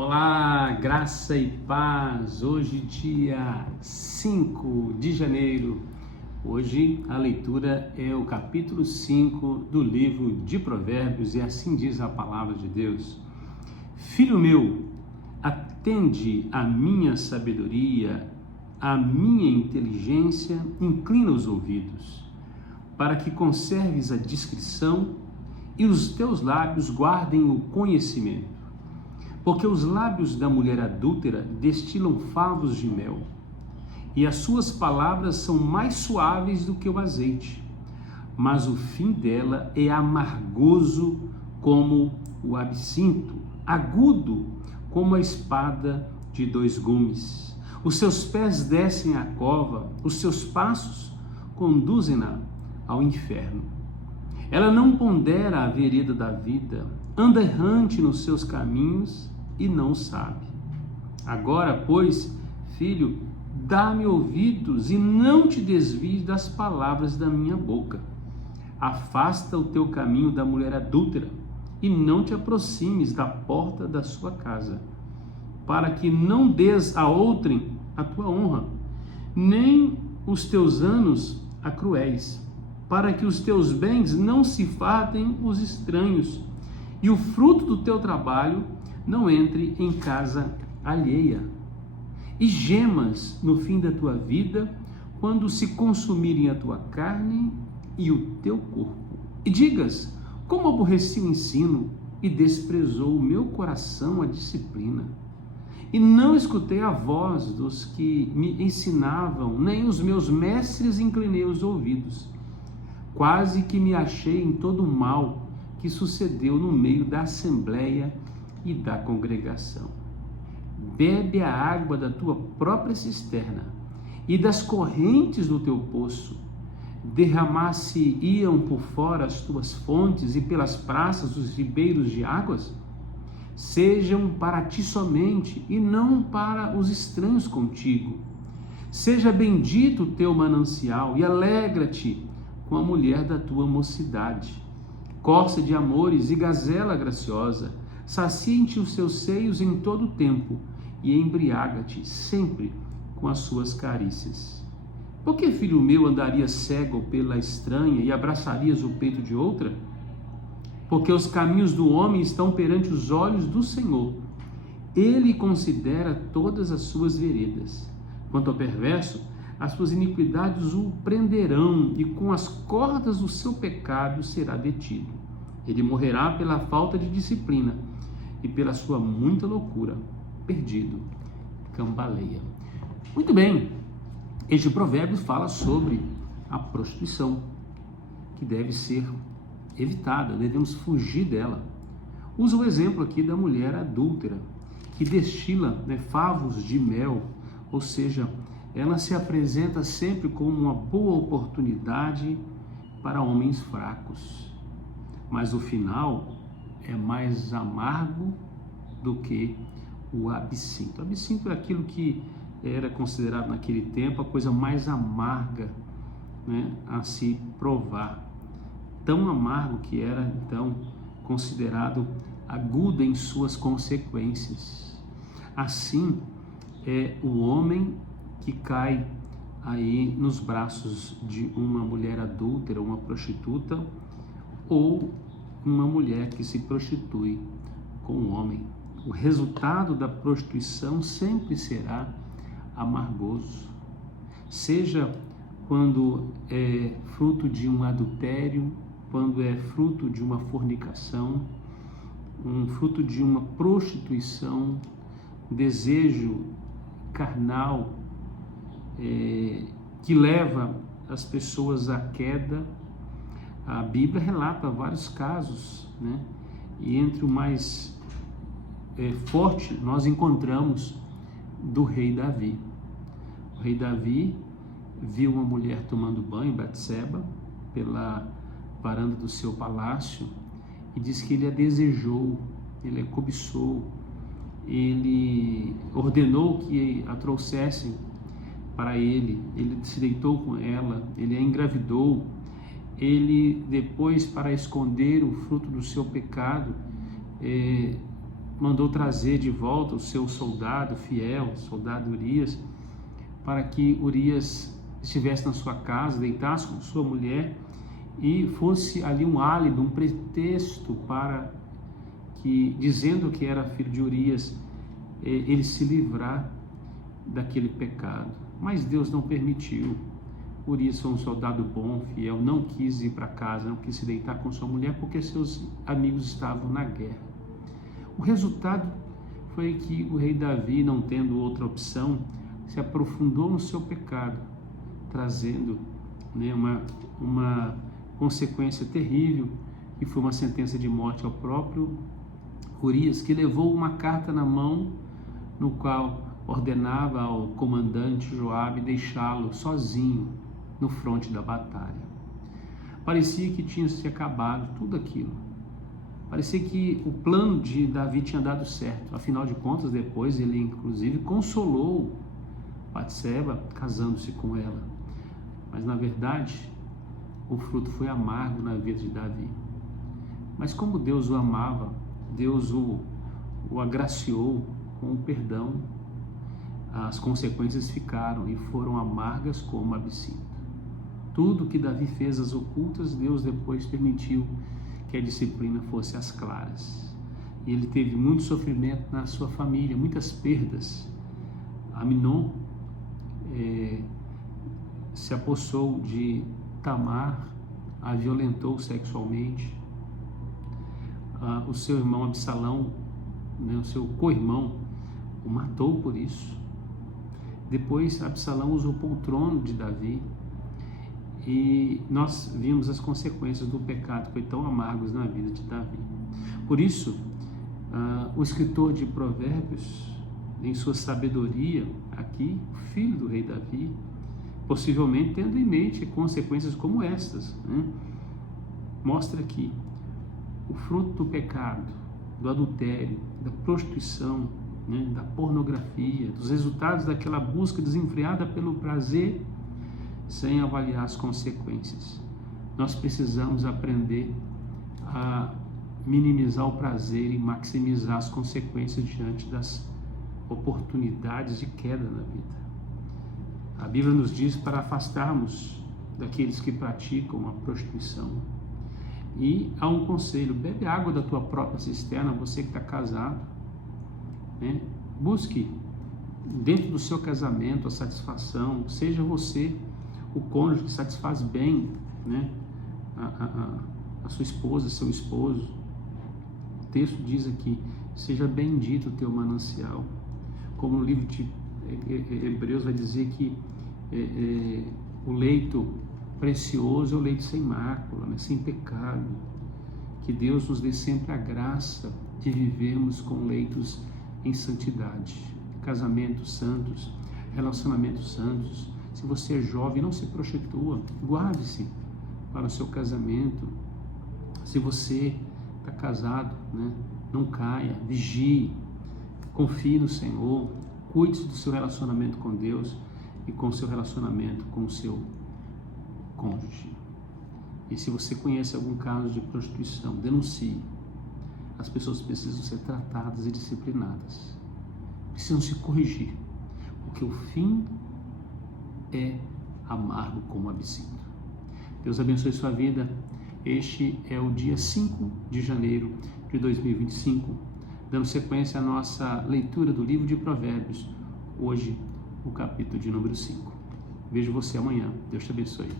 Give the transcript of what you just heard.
Olá, graça e paz. Hoje, dia 5 de janeiro. Hoje a leitura é o capítulo 5 do livro de Provérbios e assim diz a palavra de Deus. Filho meu, atende à minha sabedoria, à minha inteligência, inclina os ouvidos, para que conserves a discrição e os teus lábios guardem o conhecimento. Porque os lábios da mulher adúltera destilam favos de mel, e as suas palavras são mais suaves do que o azeite, mas o fim dela é amargoso como o absinto, agudo como a espada de dois gumes. Os seus pés descem à cova, os seus passos conduzem-na ao inferno. Ela não pondera a vereda da vida, anda errante nos seus caminhos e não sabe. Agora, pois, filho, dá-me ouvidos e não te desvies das palavras da minha boca. Afasta o teu caminho da mulher adúltera e não te aproximes da porta da sua casa, para que não des a outrem a tua honra, nem os teus anos a cruéis, para que os teus bens não se fartem os estranhos, e o fruto do teu trabalho não entre em casa alheia. E gemas no fim da tua vida, quando se consumirem a tua carne e o teu corpo. E digas, como aborreci o ensino e desprezou o meu coração a disciplina. E não escutei a voz dos que me ensinavam, nem os meus mestres inclinei os ouvidos. Quase que me achei em todo o mal que sucedeu no meio da assembleia e da congregação. Bebe a água da tua própria cisterna e das correntes do teu poço. Derramar-se-iam por fora as tuas fontes e pelas praças os ribeiros de águas? Sejam para ti somente e não para os estranhos contigo. Seja bendito o teu manancial e alegra-te com a mulher da tua mocidade. Corça de amores e gazela graciosa, sacia-te os seus seios em todo o tempo e embriaga-te sempre com as suas carícias. Por que, filho meu, andarias cego pela estranha e abraçarias o peito de outra? Porque os caminhos do homem estão perante os olhos do Senhor. Ele considera todas as suas veredas. Quanto ao perverso, as suas iniquidades o prenderão e com as cordas do seu pecado será detido. Ele morrerá pela falta de disciplina e pela sua muita loucura, perdido, cambaleia. Muito bem, este provérbio fala sobre a prostituição, que deve ser evitada, devemos fugir dela. Usa o exemplo aqui da mulher adúltera, que destila favos de mel, ou seja, ela se apresenta sempre como uma boa oportunidade para homens fracos, mas o final é mais amargo do que o absinto. O absinto é aquilo que era considerado naquele tempo a coisa mais amarga, a se provar. Tão amargo que era, então, considerado agudo em suas consequências. Assim é o homem que cai aí nos braços de uma mulher adúltera, uma prostituta, ou uma mulher que se prostitui com um homem. O resultado da prostituição sempre será amargoso, seja quando é fruto de um adultério, quando é fruto de uma fornicação, fruto de uma prostituição, desejo carnal, que leva as pessoas à queda. A Bíblia relata vários casos, e entre o mais forte nós encontramos do rei Davi. O rei Davi viu uma mulher tomando banho, Batseba, pela varanda do seu palácio, e diz que ele a desejou, ele a cobiçou, ele ordenou que a trouxessem para ele se deitou com ela, ele a engravidou, ele depois, para esconder o fruto do seu pecado, mandou trazer de volta o seu soldado fiel, soldado Urias, para que Urias estivesse na sua casa, deitasse com sua mulher e fosse ali um álibi, um pretexto para que, dizendo que era filho de Urias, ele se livrar daquele pecado. Mas Deus não permitiu. Urias foi um soldado bom, fiel, não quis ir para casa, não quis se deitar com sua mulher porque seus amigos estavam na guerra. O resultado foi que o rei Davi, não tendo outra opção, se aprofundou no seu pecado, trazendo, né, uma consequência terrível, que foi uma sentença de morte ao próprio Urias, que levou uma carta na mão, no qual ordenava ao comandante Joabe deixá-lo sozinho no fronte da batalha. Parecia que tinha se acabado tudo aquilo. Parecia que o plano de Davi tinha dado certo. Afinal de contas, depois ele inclusive consolou Batseba casando-se com ela. Mas na verdade, o fruto foi amargo na vida de Davi. Mas como Deus o amava, Deus o agraciou com o perdão. As consequências ficaram e foram amargas como absinto. Tudo que Davi fez às ocultas, Deus depois permitiu que a disciplina fosse às claras. E ele teve muito sofrimento na sua família, muitas perdas. Aminon se apossou de Tamar, a violentou sexualmente. O seu irmão Absalão, né, o seu co-irmão, o matou por isso. Depois Absalão usurpou o trono de Davi e nós vimos as consequências do pecado que foi tão amargos na vida de Davi. Por isso, o escritor de Provérbios, em sua sabedoria, aqui, o filho do rei Davi, possivelmente tendo em mente consequências como estas, né, mostra que o fruto do pecado, do adultério, da prostituição, né, da pornografia, dos resultados daquela busca desenfreada pelo prazer, sem avaliar as consequências. Nós precisamos aprender a minimizar o prazer e maximizar as consequências diante das oportunidades de queda na vida. A Bíblia nos diz para afastarmos daqueles que praticam a prostituição. E há um conselho: bebe água da tua própria cisterna, você que está casado, né? Busque dentro do seu casamento a satisfação, seja você o cônjuge que satisfaz bem, né, a sua esposa, seu esposo. O texto diz aqui: seja bendito o teu manancial. Como no livro de Hebreus vai dizer que o leito precioso é o leito sem mácula, né, sem pecado. Que Deus nos dê sempre a graça de vivermos com leitos em santidade, casamentos santos, relacionamentos santos. Se você é jovem, não se prostitua, guarde-se para o seu casamento. Se você está casado, né, não caia, vigie, confie no Senhor, cuide do seu relacionamento com Deus e com o seu relacionamento com o seu cônjuge. E se você conhece algum caso de prostituição, denuncie. As pessoas precisam ser tratadas e disciplinadas, precisam se corrigir, porque o fim é amargo como absinto. Deus abençoe sua vida. Este é o dia 5 de janeiro de 2025, dando sequência à nossa leitura do livro de Provérbios, hoje o capítulo de número 5. Vejo você amanhã. Deus te abençoe.